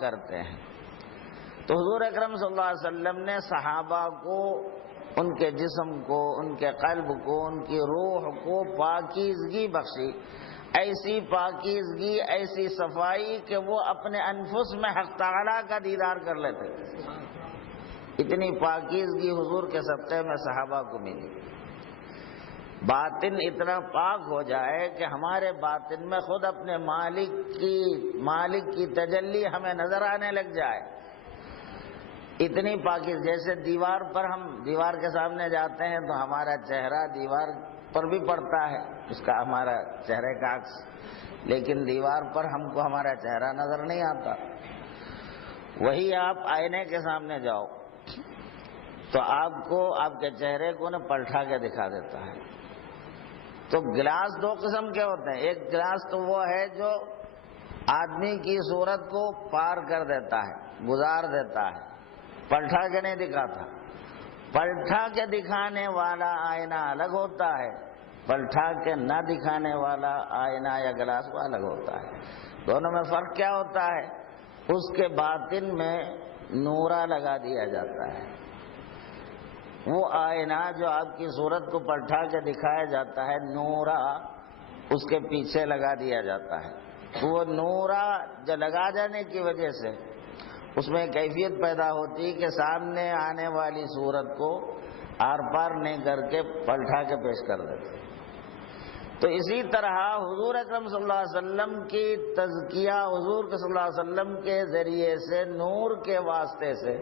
کرتے ہیں۔ تو حضور اکرم صلی اللہ علیہ وسلم نے صحابہ کو، ان کے جسم کو، ان کے قلب کو، ان کی روح کو پاکیزگی بخشی، ایسی پاکیزگی، ایسی صفائی کہ وہ اپنے انفس میں حق تعالیٰ کا دیدار کر لیتے تھے۔ اتنی پاکیزگی حضور کے صدقے میں صحابہ کو ملی۔ باطن اتنا پاک ہو جائے کہ ہمارے باطن میں خود اپنے مالک کی تجلی ہمیں نظر آنے لگ جائے، اتنی پاکی۔ جیسے دیوار کے سامنے جاتے ہیں تو ہمارا چہرہ دیوار پر بھی پڑتا ہے، اس کا ہمارا چہرے کا عکس، لیکن دیوار پر ہم کو ہمارا چہرہ نظر نہیں آتا۔ وہی آپ آئینے کے سامنے جاؤ تو آپ کو آپ کے چہرے کو پلٹا کے دکھا دیتا ہے۔ تو گلاس دو قسم کے ہوتے ہیں، ایک گلاس تو وہ ہے جو آدمی کی صورت کو پار کر دیتا ہے، گزار دیتا ہے، پلٹا کے نہیں دکھاتا۔ پلٹا کے دکھانے والا آئینہ الگ ہوتا ہے، پلٹا کے نہ دکھانے والا آئینہ یا گلاس وہ الگ ہوتا ہے۔ دونوں میں فرق کیا ہوتا ہے؟ اس کے باطن میں نورا لگا دیا جاتا ہے۔ وہ آئینہ جو آپ کی صورت کو پلٹا کے دکھایا جاتا ہے، نورا اس کے پیچھے لگا دیا جاتا ہے۔ وہ نورا جو لگا جانے کی وجہ سے اس میں کیفیت پیدا ہوتی کہ سامنے آنے والی صورت کو آر پار نہیں کر کے پلٹا کے پیش کر دیتے۔ تو اسی طرح حضور اکرم صلی اللہ علیہ وسلم کی تزکیہ، حضور صلی اللہ علیہ وسلم کے ذریعے سے، نور کے واسطے سے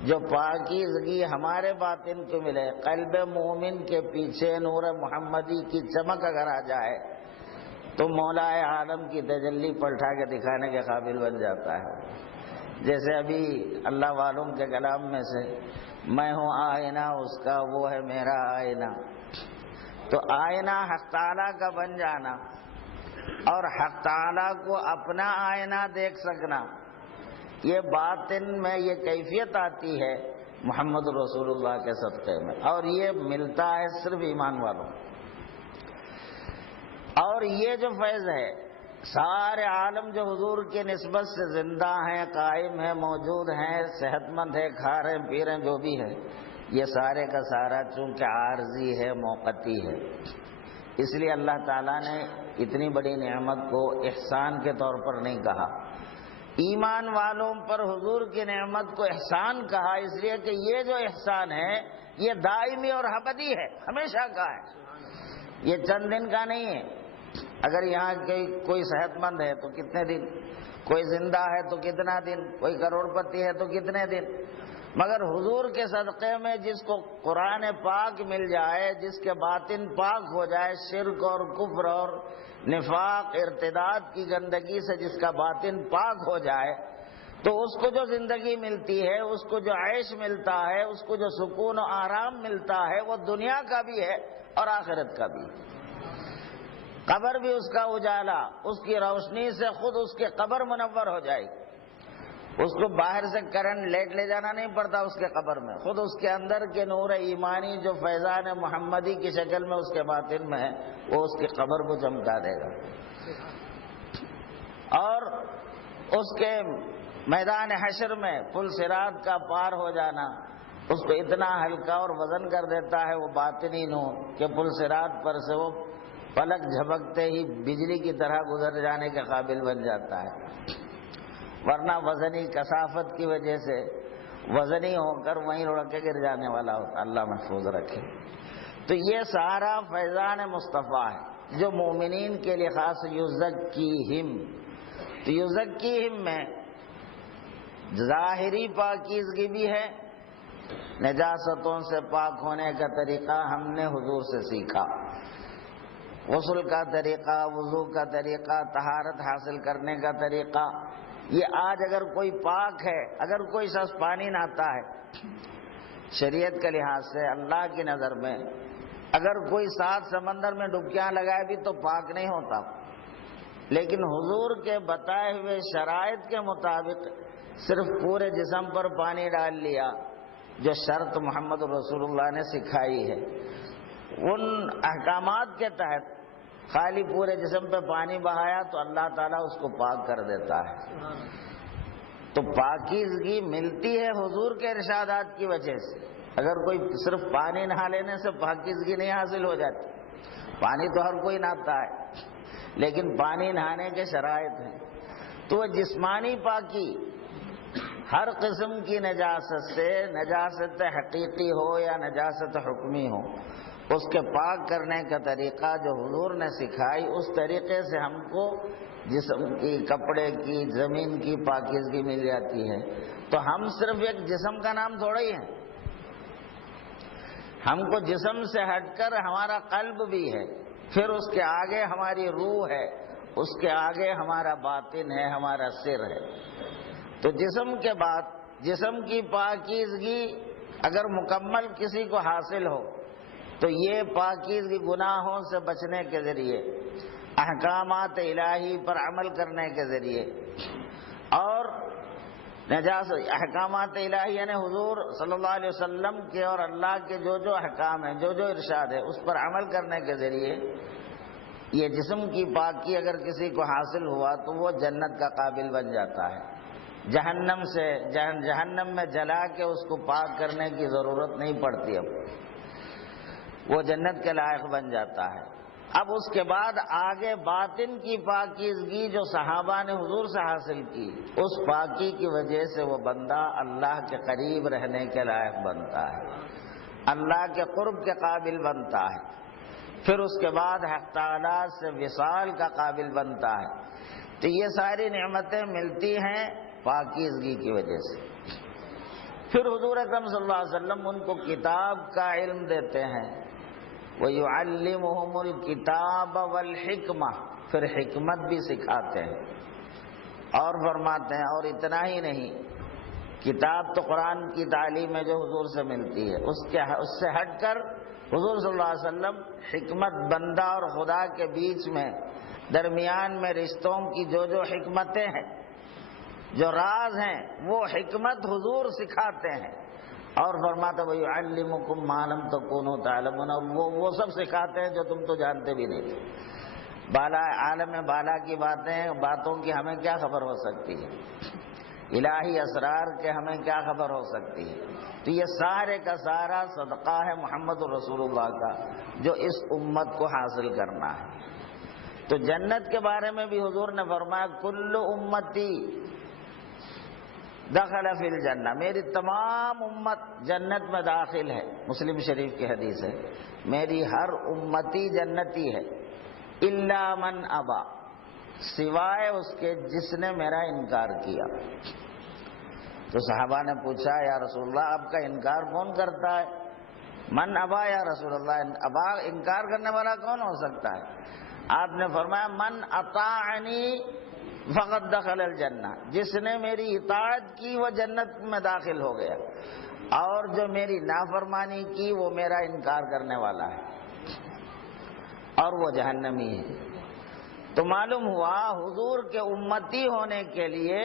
جو پاکیزگی ہمارے باطن کو ملے، قلب مومن کے پیچھے نور محمدی کی چمک اگر آ جائے تو مولا عالم کی تجلی پلٹا کے دکھانے کے قابل بن جاتا ہے۔ جیسے ابھی اللہ والوں کے کلام میں سے میں ہوں آئینہ اس کا، وہ ہے میرا آئینہ۔ تو آئینہ حق تعالیٰ کا بن جانا اور حق تعالیٰ کو اپنا آئینہ دیکھ سکنا، یہ باطن میں یہ کیفیت آتی ہے محمد رسول اللہ کے صدقے میں، اور یہ ملتا ہے صرف ایمان والوں۔ اور یہ جو فیض ہے، سارے عالم جو حضور کی نسبت سے زندہ ہیں، قائم ہیں، موجود ہیں، صحت مند ہیں، کھا رہے ہیں، پی رہے ہیں، جو بھی ہے، یہ سارے کا سارا چونکہ عارضی ہے، موقتی ہے، اس لیے اللہ تعالیٰ نے اتنی بڑی نعمت کو احسان کے طور پر نہیں کہا۔ ایمان والوں پر حضور کی نعمت کو احسان کہا، اس لیے کہ یہ جو احسان ہے یہ دائمی اور ابدی ہے، ہمیشہ کا ہے، یہ چند دن کا نہیں ہے۔ اگر یہاں کوئی صحت مند ہے تو کتنے دن، کوئی زندہ ہے تو کتنا دن، کوئی کروڑ پتی ہے تو کتنے دن، مگر حضور کے صدقے میں جس کو قرآن پاک مل جائے، جس کے باطن پاک ہو جائے، شرک اور کفر اور نفاق، ارتداد کی گندگی سے جس کا باطن پاک ہو جائے، تو اس کو جو زندگی ملتی ہے، اس کو جو عیش ملتا ہے، اس کو جو سکون و آرام ملتا ہے، وہ دنیا کا بھی ہے اور آخرت کا بھی۔ قبر بھی اس کا اجالا، اس کی روشنی سے خود اس کی قبر منور ہو جائے گی، اس کو باہر سے کرنٹ لیٹ لے جانا نہیں پڑتا، اس کے قبر میں خود اس کے اندر کے نور ایمانی جو فیضان محمدی کی شکل میں اس کے باطن میں ہے، وہ اس کی قبر کو چمکا دے گا، اور اس کے میدان حشر میں پل صراط کا پار ہو جانا اس کو اتنا ہلکا اور وزن کر دیتا ہے وہ باطنی نور کہ پل صراط پر سے وہ پلک جھپکتے ہی بجلی کی طرح گزر جانے کے قابل بن جاتا ہے، ورنہ وزنی کثافت کی وجہ سے وزنی ہو کر وہیں لڑک کے گر جانے والا ہوتا، اللہ محفوظ رکھے۔ تو یہ سارا فیضان مصطفیٰ ہے جو مومنین کے لیے خاص، یزکیہم۔ تو یزکیہم میں ظاہری پاکیزگی بھی ہے، نجاستوں سے پاک ہونے کا طریقہ ہم نے حضور سے سیکھا، غسل کا طریقہ، وضو کا طریقہ، طہارت حاصل کرنے کا طریقہ۔ یہ آج اگر کوئی پاک ہے، اگر کوئی شخص پانی نہاتا ہے، شریعت کے لحاظ سے اللہ کی نظر میں اگر کوئی 7 سمندر میں ڈبکیاں لگائے بھی تو پاک نہیں ہوتا، لیکن حضور کے بتائے ہوئے شرائط کے مطابق صرف پورے جسم پر پانی ڈال لیا، جو شرط محمد رسول اللہ نے سکھائی ہے، ان احکامات کے تحت خالی پورے جسم پہ پانی بہایا تو اللہ تعالیٰ اس کو پاک کر دیتا ہے۔ تو پاکیزگی ملتی ہے حضور کے ارشادات کی وجہ سے. اگر کوئی صرف پانی نہا لینے سے پاکیزگی نہیں حاصل ہو جاتی. پانی تو ہر کوئی نہاتا ہے، لیکن پانی نہانے کے شرائط ہیں. تو وہ جسمانی پاکی ہر قسم کی نجاست سے، نجاست حقیقی ہو یا نجاست حکمی ہو، اس کے پاک کرنے کا طریقہ جو حضور نے سکھائی، اس طریقے سے ہم کو جسم کی، کپڑے کی، زمین کی پاکیزگی مل جاتی ہے. تو ہم صرف ایک جسم کا نام تھوڑا ہی ہے. ہم کو جسم سے ہٹ کر ہمارا قلب بھی ہے، پھر اس کے آگے ہماری روح ہے، اس کے آگے ہمارا باطن ہے، ہمارا سر ہے. تو جسم کے بعد جسم کی پاکیزگی اگر مکمل کسی کو حاصل ہو تو یہ پاکیزگی گناہوں سے بچنے کے ذریعے، احکامات الہی پر عمل کرنے کے ذریعے، اور نجاست احکامات الہی یعنی حضور صلی اللہ علیہ وسلم کے اور اللہ کے جو جو احکام ہیں، جو جو ارشاد ہے، اس پر عمل کرنے کے ذریعے یہ جسم کی پاکی اگر کسی کو حاصل ہوا تو وہ جنت کا قابل بن جاتا ہے. جہنم سے، جہنم میں جلا کے اس کو پاک کرنے کی ضرورت نہیں پڑتی. اب وہ جنت کے لائق بن جاتا ہے. اب اس کے بعد آگے باطن کی پاکیزگی جو صحابہ نے حضور سے حاصل کی، اس پاکی کی وجہ سے وہ بندہ اللہ کے قریب رہنے کے لائق بنتا ہے، اللہ کے قرب کے قابل بنتا ہے. پھر اس کے بعد حق تعالیٰ سے وصال کا قابل بنتا ہے. تو یہ ساری نعمتیں ملتی ہیں پاکیزگی کی وجہ سے. پھر حضور اکرم صلی اللہ علیہ وسلم ان کو کتاب کا علم دیتے ہیں. وَيُعَلِّمُهُمُ الْكِتَابَ وَالْحِكْمَةَ، پھر حکمت بھی سکھاتے ہیں. اور فرماتے ہیں اور اتنا ہی نہیں، کتاب تو قرآن کی تعلیم ہے جو حضور سے ملتی ہے، اس سے ہٹ کر حضور صلی اللہ علیہ وسلم حکمت بندہ اور خدا کے بیچ میں، درمیان میں رشتوں کی جو جو حکمتیں ہیں، جو راز ہیں، وہ حکمت حضور سکھاتے ہیں. اور فرماتا وَيُعَلِّمُكُم مَّا لَمْ تَكُونُوا تَعْلَمُونَ، وہ سب سکھاتے ہیں جو تم تو جانتے بھی نہیں تھے. بالا عالم بالا کی باتوں کی ہمیں کیا خبر ہو سکتی ہے؟ الہی اسرار کے ہمیں کیا خبر ہو سکتی ہے؟ تو یہ سارے کا سارا صدقہ ہے محمد رسول اللہ کا، جو اس امت کو حاصل کرنا ہے. تو جنت کے بارے میں بھی حضور نے فرمایا کل امتی دخل فی الجنہ، میری تمام امت جنت میں داخل ہے. مسلم شریف کی حدیث ہے، میری ہر امتی جنتی ہے، الا من ابا، سوائے اس کے جس نے میرا انکار کیا. تو صحابہ نے پوچھا یا رسول اللہ آپ کا انکار کون کرتا ہے؟ من ابا یا رسول اللہ، ابا انکار کرنے والا کون ہو سکتا ہے؟ آپ نے فرمایا من اطاعنی فقد دخل الجنہ، جس نے میری اطاعت کی وہ جنت میں داخل ہو گیا، اور جو میری نافرمانی کی وہ میرا انکار کرنے والا ہے اور وہ جہنمی ہے. تو معلوم ہوا حضور کے امتی ہونے کے لیے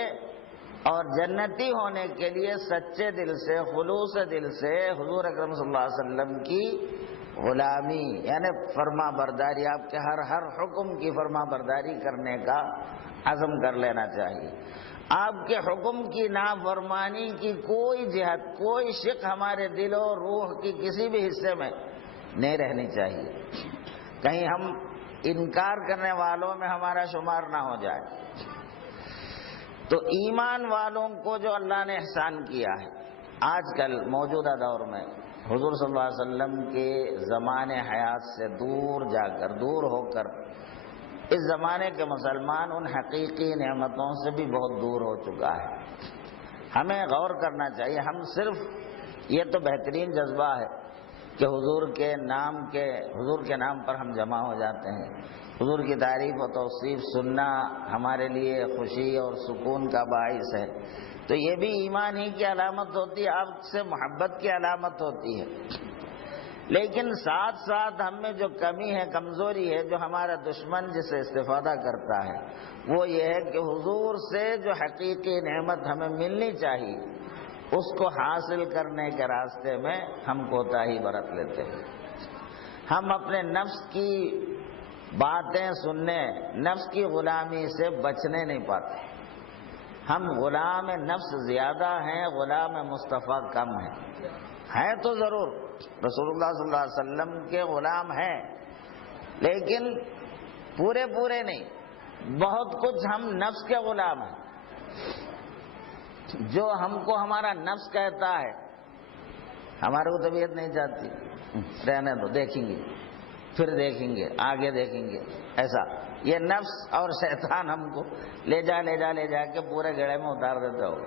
اور جنتی ہونے کے لیے سچے دل سے، خلوص دل سے حضور اکرم صلی اللہ علیہ وسلم کی غلامی یعنی فرما برداری، آپ کے ہر حکم کی فرما برداری کرنے کا عزم کر لینا چاہیے. آپ کے حکم کی نافرمانی کی کوئی جہت، کوئی شق ہمارے دل و روح کی کسی بھی حصے میں نہیں رہنی چاہیے. کہیں ہم انکار کرنے والوں میں ہمارا شمار نہ ہو جائے. تو ایمان والوں کو جو اللہ نے احسان کیا ہے، آج کل موجودہ دور میں حضور صلی اللہ علیہ وسلم کے زمانے حیات سے دور ہو کر اس زمانے کے مسلمان ان حقیقی نعمتوں سے بھی بہت دور ہو چکا ہے. ہمیں غور کرنا چاہیے. ہم صرف یہ تو بہترین جذبہ ہے کہ حضور کے نام پر ہم جمع ہو جاتے ہیں. حضور کی تعریف و توصیف سننا ہمارے لیے خوشی اور سکون کا باعث ہے. تو یہ بھی ایمان ہی کی علامت ہوتی ہے، آپ سے محبت کی علامت ہوتی ہے. لیکن ساتھ ساتھ ہم میں جو کمی ہے، کمزوری ہے، جو ہمارا دشمن جسے استفادہ کرتا ہے، وہ یہ ہے کہ حضور سے جو حقیقی نعمت ہمیں ملنی چاہیے اس کو حاصل کرنے کے راستے میں ہم کوتاہی برت لیتے ہیں. ہم اپنے نفس کی باتیں سننے، نفس کی غلامی سے بچنے نہیں پاتے. ہم غلام نفس زیادہ ہیں، غلام مصطفیٰ کم ہیں تو ضرور رسول اللہ صلی اللہ علیہ وسلم کے غلام ہیں، لیکن پورے نہیں، بہت کچھ ہم نفس کے غلام ہیں، جو ہم کو ہمارا نفس کہتا ہے ہمارے کو طبیعت نہیں چاہتی، رہنے دو، دیکھیں گے، پھر دیکھیں گے، آگے دیکھیں گے، ایسا یہ نفس اور شیطان ہم کو لے جا کے پورے گڑھے میں اتار دیتا ہوگا۔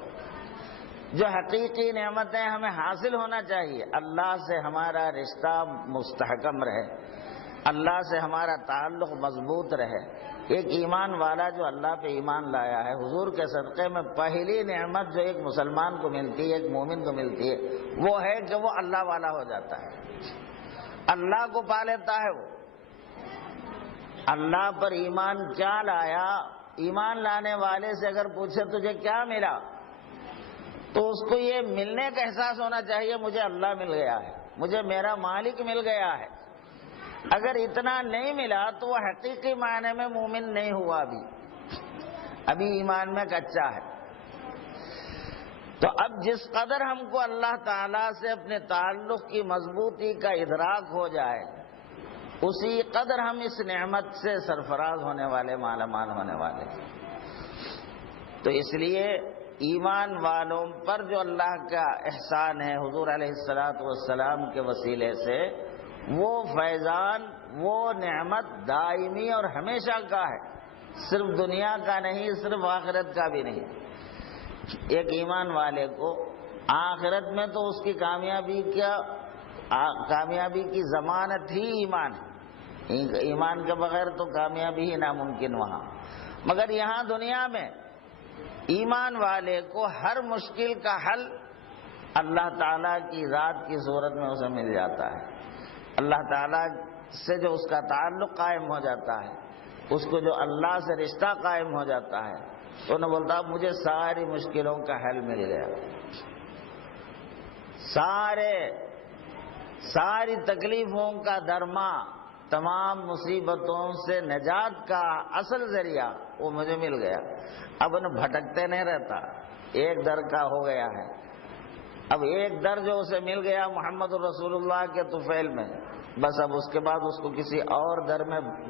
جو حقیقی نعمتیں ہمیں حاصل ہونا چاہیے، اللہ سے ہمارا رشتہ مستحکم رہے، اللہ سے ہمارا تعلق مضبوط رہے۔ ایک ایمان والا جو اللہ پہ ایمان لایا ہے، حضور کے صدقے میں پہلی نعمت جو ایک مسلمان کو ملتی ہے، ایک مومن کو ملتی ہے، وہ ہے کہ وہ اللہ والا ہو جاتا ہے، اللہ کو پا لیتا ہے۔ وہ اللہ پر ایمان کیا لایا، ایمان لانے والے سے اگر پوچھے تجھے کیا ملا، تو اس کو یہ ملنے کا احساس ہونا چاہیے، مجھے اللہ مل گیا ہے، مجھے میرا مالک مل گیا ہے۔ اگر اتنا نہیں ملا تو وہ حقیقی معنی میں مومن نہیں ہوا، ابھی ایمان میں کچا ہے۔ تو اب جس قدر ہم کو اللہ تعالیٰ سے اپنے تعلق کی مضبوطی کا ادراک ہو جائے، اسی قدر ہم اس نعمت سے سرفراز ہونے والے، مالا مال ہونے والے۔ تو اس لیے ایمان والوں پر جو اللہ کا احسان ہے حضور علیہ السلام کے وسیلے سے، وہ فیضان، وہ نعمت دائمی اور ہمیشہ کا ہے، صرف دنیا کا نہیں، صرف آخرت کا بھی نہیں۔ ایک ایمان والے کو آخرت میں تو اس کی کامیابی کی ضمانت ہی ایمان ہے، ایمان کے بغیر تو کامیابی ہی ناممکن وہاں، مگر یہاں دنیا میں ایمان والے کو ہر مشکل کا حل اللہ تعالیٰ کی ذات کی صورت میں اسے مل جاتا ہے۔ اللہ تعالیٰ سے جو اس کا تعلق قائم ہو جاتا ہے، اس کو جو اللہ سے رشتہ قائم ہو جاتا ہے، تو انہیں بولتا مجھے ساری مشکلوں کا حل مل گیا، ساری تکلیفوں کا درما، تمام مصیبتوں سے نجات کا اصل ذریعہ وہ مجھے مل گیا۔ اب انہیں بھٹکتے نہیں رہتا، ایک در کا ہو گیا ہے، اب ایک در جو اسے مل گیا محمد رسول اللہ کے طفیل میں، بس اب اس کے بعد اس کو کسی اور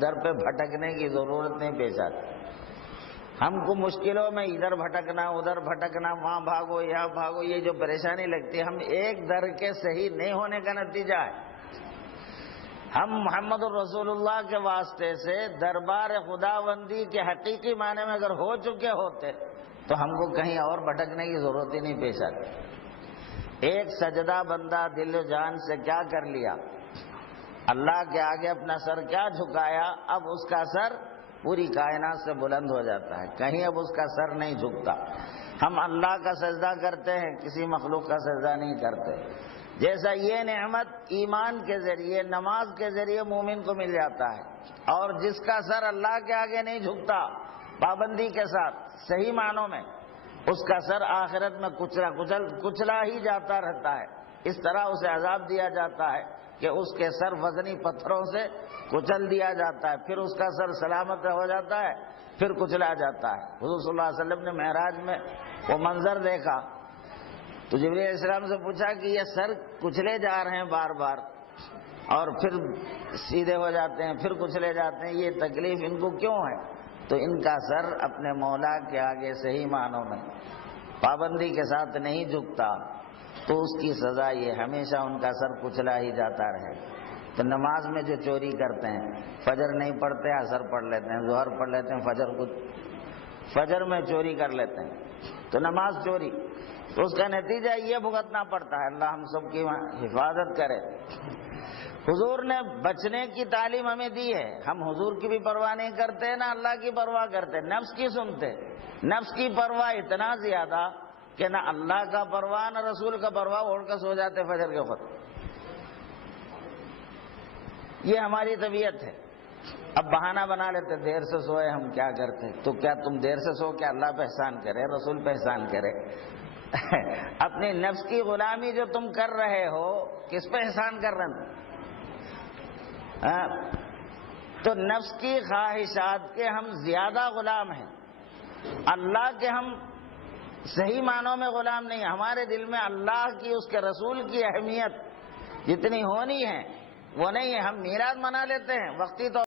در پہ بھٹکنے کی ضرورت نہیں پیش آتی۔ ہم کو مشکلوں میں ادھر بھٹکنا، ادھر بھٹکنا، وہاں بھاگو یہاں بھاگو، یہ جو پریشانی لگتی ہے، ہم ایک در کے صحیح نہیں ہونے کا نتیجہ ہے۔ ہم محمد الرسول اللہ کے واسطے سے دربار خداوندی کے حقیقی معنی میں اگر ہو چکے ہوتے تو ہم کو کہیں اور بھٹکنے کی ضرورت ہی نہیں پیش آتی۔ ایک سجدہ بندہ دل و جان سے کیا کر لیا، اللہ کے آگے اپنا سر کیا جھکایا، اب اس کا سر پوری کائنات سے بلند ہو جاتا ہے، کہیں اب اس کا سر نہیں جھکتا۔ ہم اللہ کا سجدہ کرتے ہیں، کسی مخلوق کا سجدہ نہیں کرتے۔ جیسا یہ نعمت ایمان کے ذریعے، نماز کے ذریعے مومن کو مل جاتا ہے، اور جس کا سر اللہ کے آگے نہیں جھکتا پابندی کے ساتھ صحیح معنوں میں، اس کا سر آخرت میں کچلا ہی جاتا رہتا ہے۔ اس طرح اسے عذاب دیا جاتا ہے کہ اس کے سر وزنی پتھروں سے کچل دیا جاتا ہے، پھر اس کا سر سلامت ہو جاتا ہے، پھر کچلا جاتا ہے۔ حضور صلی اللہ علیہ وسلم نے معراج میں وہ منظر دیکھا تو جبریل علیہ السلام سے پوچھا کہ یہ سر کچلے جا رہے ہیں بار بار، اور پھر سیدھے ہو جاتے ہیں، پھر کچلے جاتے ہیں، یہ تکلیف ان کو کیوں ہے؟ تو ان کا سر اپنے مولا کے آگے صحیح معنوں میں پابندی کے ساتھ نہیں جھکتا، تو اس کی سزا یہ ہمیشہ ان کا سر کچلا ہی جاتا رہے۔ تو نماز میں جو چوری کرتے ہیں، فجر نہیں پڑھتے عصر پڑھ لیتے ہیں، ظہر پڑھ لیتے ہیں، فجر میں چوری کر لیتے ہیں، تو نماز چوری، تو اس کا نتیجہ یہ بھگتنا پڑتا ہے۔ اللہ ہم سب کی حفاظت کرے۔ حضور نے بچنے کی تعلیم ہمیں دی ہے، ہم حضور کی بھی پرواہ نہیں کرتے، نہ اللہ کی پرواہ کرتے، نفس کی سنتے، نفس کی پرواہ اتنا زیادہ کہ نہ اللہ کا پرواہ نہ رسول کا پرواہ، اوڑھ کر سو جاتے فجر کے وقت۔ یہ ہماری طبیعت ہے۔ اب بہانہ بنا لیتے، دیر سے سوئے ہم کیا کرتے، تو کیا تم دیر سے سو کے اللہ پہ احسان کرے، رسول پہ احسان کرے؟ اپنی نفس کی غلامی جو تم کر رہے ہو، کس پہ احسان کر رہے ہیں؟ تو نفس کی خواہشات کے ہم زیادہ غلام ہیں، اللہ کے ہم صحیح معنوں میں غلام نہیں. ہمارے دل میں اللہ کی، اس کے رسول کی اہمیت جتنی ہونی ہے وہ نہیں ہے. ہم میلاد منا لیتے ہیں وقتی طور